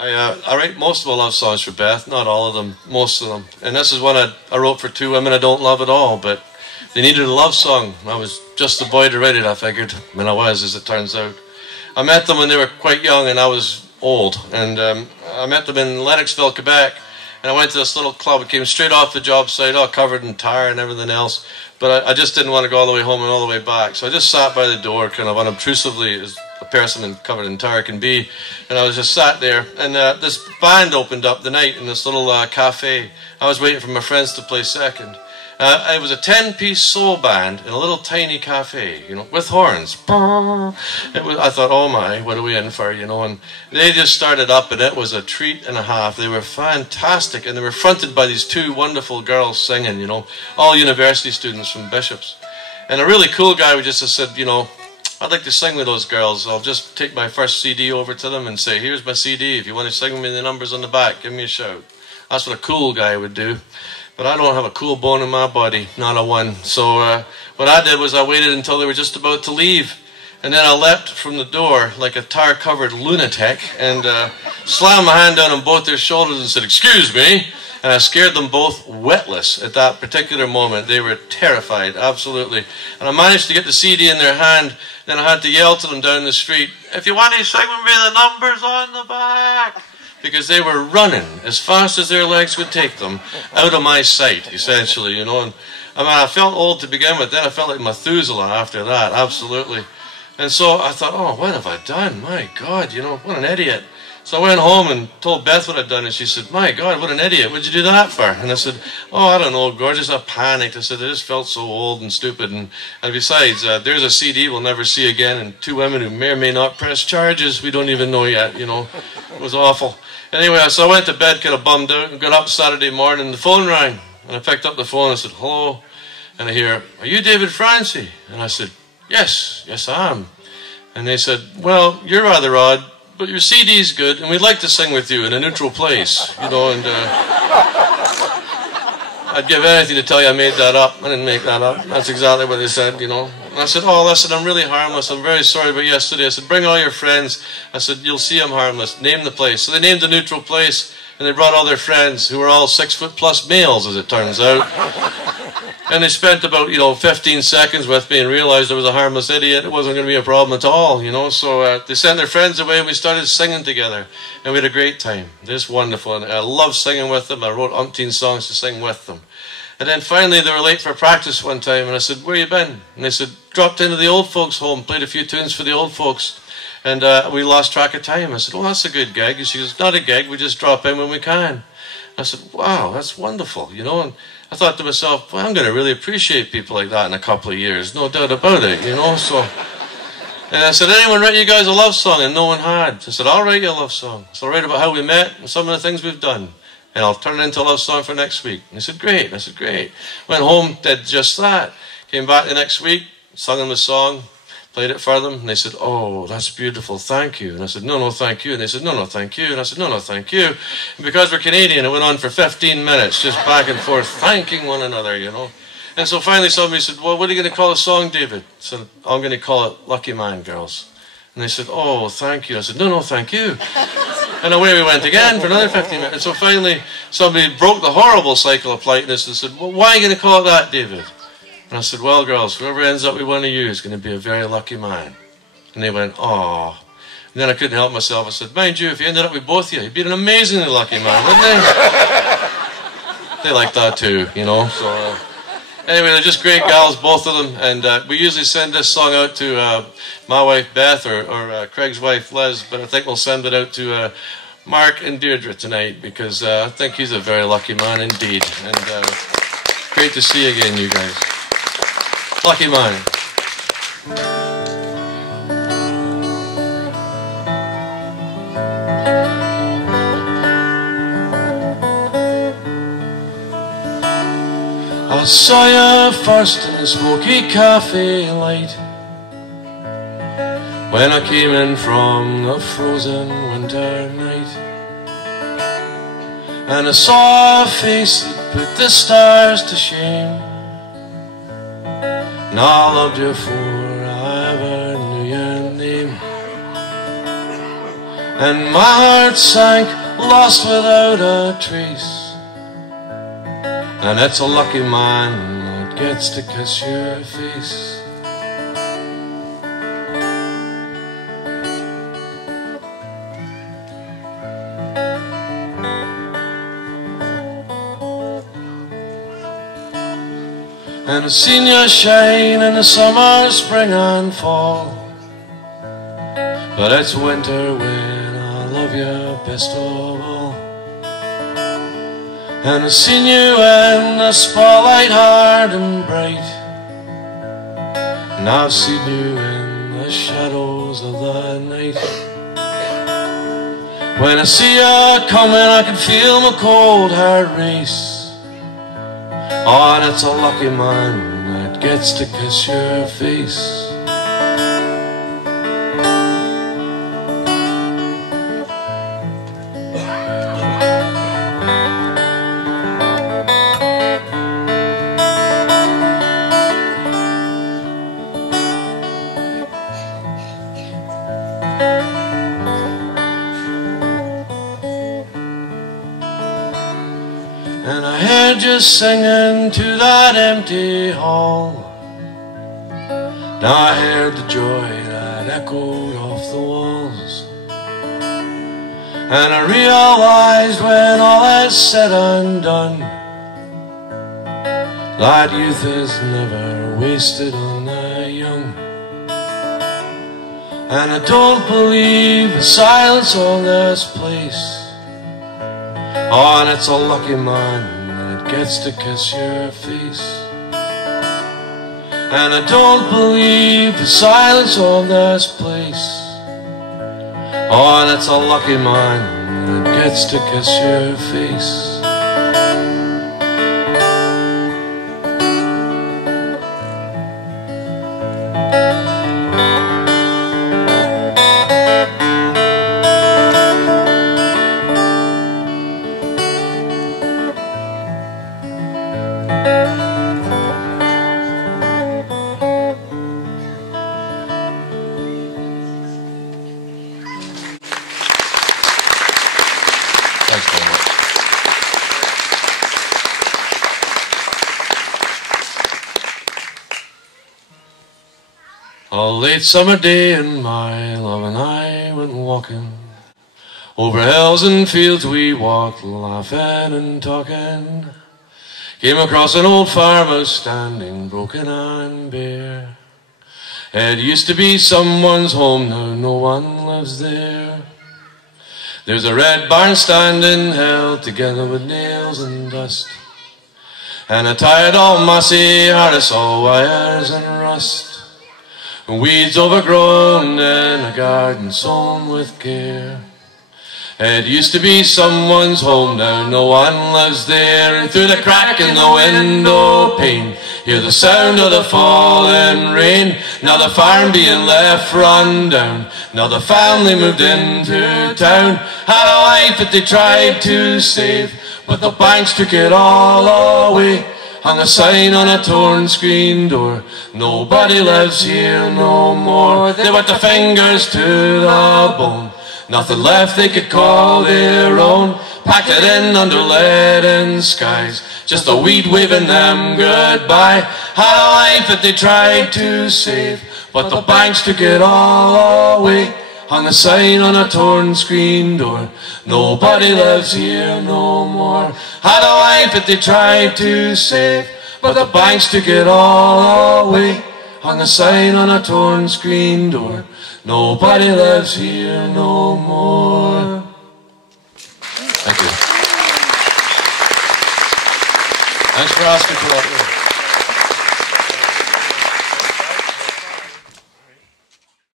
I write most of my love songs for Beth, not all of them, most of them. And this is one I wrote for two women I don't love at all, but they needed a love song. I was just the boy to write it, I figured. I mean, I was, as it turns out. I met them when they were quite young and I was old. And I met them in Lennoxville, Quebec. And I went to this little club. It came straight off the job site, all covered in tar and everything else. But I just didn't want to go all the way home and all the way back. So I just sat by the door, kind of unobtrusively, as a person covered in tar can be. And I was just sat there. And this band opened up the night in this little cafe. I was waiting for my friends to play second. It was a 10-piece soul band in a little tiny cafe, you know, with horns. I thought, oh my, what are we in for, you know? And they just started up, and it was a treat and a half. They were fantastic, and they were fronted by these two wonderful girls singing, you know, all university students from Bishops. And a really cool guy would just have said, you know, I'd like to sing with those girls. I'll just take my first CD over to them and say, here's my CD. If you want to sing with me, the number's on the back. Give me a shout. That's what a cool guy would do. But I don't have a cool bone in my body, not a one. So what I did was I waited until they were just about to leave. And then I leapt from the door like a tar-covered lunatic and slammed my hand down on both their shoulders and said, excuse me. And I scared them both witless at that particular moment. They were terrified, absolutely. And I managed to get the CD in their hand. Then I had to yell to them down the street, if you want to sing with me, the number's on the back. Because they were running as fast as their legs would take them out of my sight, essentially, you know. And I mean, I felt old to begin with. Then I felt like Methuselah after that, absolutely. And so I thought, oh, what have I done? My God, you know, what an idiot. So I went home and told Beth what I'd done, and she said, my God, what an idiot. What'd you do that for? And I said, oh, I don't know, gorgeous. I panicked. I said, I just felt so old and stupid. And besides, there's a CD we'll never see again, and two women who may or may not press charges. We don't even know yet, you know. It was awful. Anyway, so I went to bed kind of bummed out and got up Saturday morning and the phone rang. And I picked up the phone and I said, hello. And I hear, are you David FRANCEY? And I said, yes, I am. And they said, well, you're rather odd, but your CD's good and we'd like to sing with you in a neutral place. You know, and I'd give anything to tell you I made that up. I didn't make that up. That's exactly what they said, you know. And I said, oh, listen, I'm really harmless. I'm very sorry about yesterday. I said, bring all your friends. I said, you'll see I'm harmless. Name the place. So they named a neutral place, and they brought all their friends, who were all 6-foot-plus males, as it turns out. And they spent about, you know, 15 seconds with me and realized I was a harmless idiot. It wasn't going to be a problem at all, you know. So they sent their friends away, and we started singing together. And we had a great time. Just wonderful. And I love singing with them. I wrote umpteen songs to sing with them. And then finally they were late for practice one time, and I said, where you been? And they said, dropped into the old folks' home, played a few tunes for the old folks. And we lost track of time. I said, well, that's a good gig. And she goes, not a gig, we just drop in when we can. I said, wow, that's wonderful, you know. And I thought to myself, well, I'm going to really appreciate people like that in a couple of years, no doubt about it, you know. So, and I said, anyone write you guys a love song? And no one had. I said, I'll write you a love song. So I'll write about how we met and some of the things we've done. And I'll turn it into a love song for next week. And he said, great. And I said, great. Went home, did just that. Came back the next week, sung them the song, played it for them. And they said, oh, that's beautiful, thank you. And I said, no, thank you. And they said, no, thank you. And I said, no, thank you. And because we're Canadian, it went on for 15 minutes, just back and forth, thanking one another, you know. And so finally somebody said, well, what are you going to call the song, David? I said, I'm going to call it Lucky Man, Girls. And they said, oh, thank you. I said, no, thank you. And away we went again for another 15 minutes. And so finally, somebody broke the horrible cycle of politeness and said, well, why are you going to call it that, David? And I said, well, girls, whoever ends up with one of you is going to be a very lucky man. And they went, oh. And then I couldn't help myself. I said, mind you, if you ended up with both of you, you'd be an amazingly lucky man, wouldn't they? They like that too, you know. So anyway, they're just great gals, both of them. And we usually send this song out to my wife, Beth, or Craig's wife, Les. But I think we'll send it out to Mark and Deirdre tonight, because I think he's a very lucky man indeed. And great to see you again, you guys. Lucky man. I saw you first in the smoky cafe light, when I came in from the frozen winter night. And I saw a face that put the stars to shame, and I loved you before I ever knew your name. and my heart sank, lost without a trace. And it's a lucky man that gets to kiss your face. And I've seen you shine in the summer, spring and fall, but it's winter when I love you best of all. And I've seen you in the spotlight hard and bright, and I've seen you in the shadows of the night. When I see you coming, I can feel my cold heart race. Oh, and it's a lucky man that gets to kiss your face. And I heard you singing to that empty hall. Now I heard the joy that echoed off the walls. And I realized when all is said and done, that youth is never wasted on the young. And I don't believe the silence of this place. Oh, and it's a lucky man that gets to kiss your face. And I don't believe the silence of this place. Oh, and it's a lucky man that gets to kiss your face. Thanks very much. A late summer day and my love and I went walking. Over hills and fields we walked, laughing and talking. Came across an old farmhouse standing broken and bare. It used to be someone's home, now no one lives there. There's a red barn standing held together with nails and dust, and a tired old mossy harness, all wires and rust, and weeds overgrown in a garden sown with care. It used to be someone's home, now no one lives there. And through the crack in the window pane, hear the sound of the falling rain. Now the farm being left run down, now the family moved into town. Had a life that they tried to save, but the banks took it all away. Hung a sign on a torn screen door, nobody lives here no more. They wet their fingers to the bone, nothing left they could call their own. Packed it in under leaden skies, just a weed waving them goodbye. Had a life that they tried to save, but the banks took it all away. Hung a sign on a torn screen door, nobody lives here no more. Had a life that they tried to save, but the banks took it all away. Hung a sign on a torn screen door, nobody lives here no more. Thank you. Thanks for asking for that.